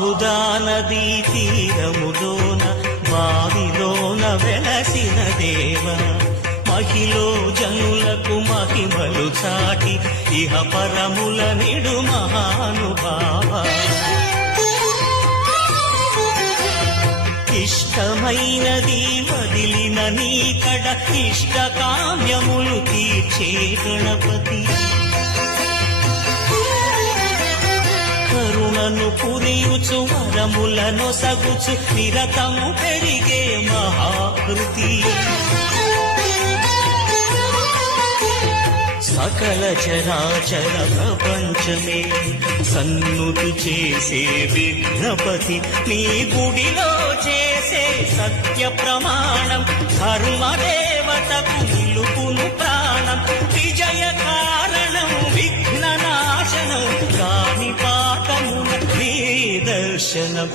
బాహుదా నదీ తీరములోన బావిలోన వెలసిన దేవ మహిలో జనులకు మహిమలు చాటి ఇహ పరముల నిడు మహానుభావ ఇష్టమైనది వదిలిన నీకడ ఇష్ట కామ్యములు తీర్చే గణపతి కరుణను పురియుచు వరములను సగుచు నిరతము పెరిగే మహాకృతి సకల చరాచర ప్రపంచమే సన్నుతి చేసే విఘ్నపతి నీ గుడిలో చేసే సత్య ప్రమాణం ధర్మదేవతకు నిలుపును ప్రాణం విజయ కారణం విఘ్న నాశనం కాని పాకమున నీ దర్శనం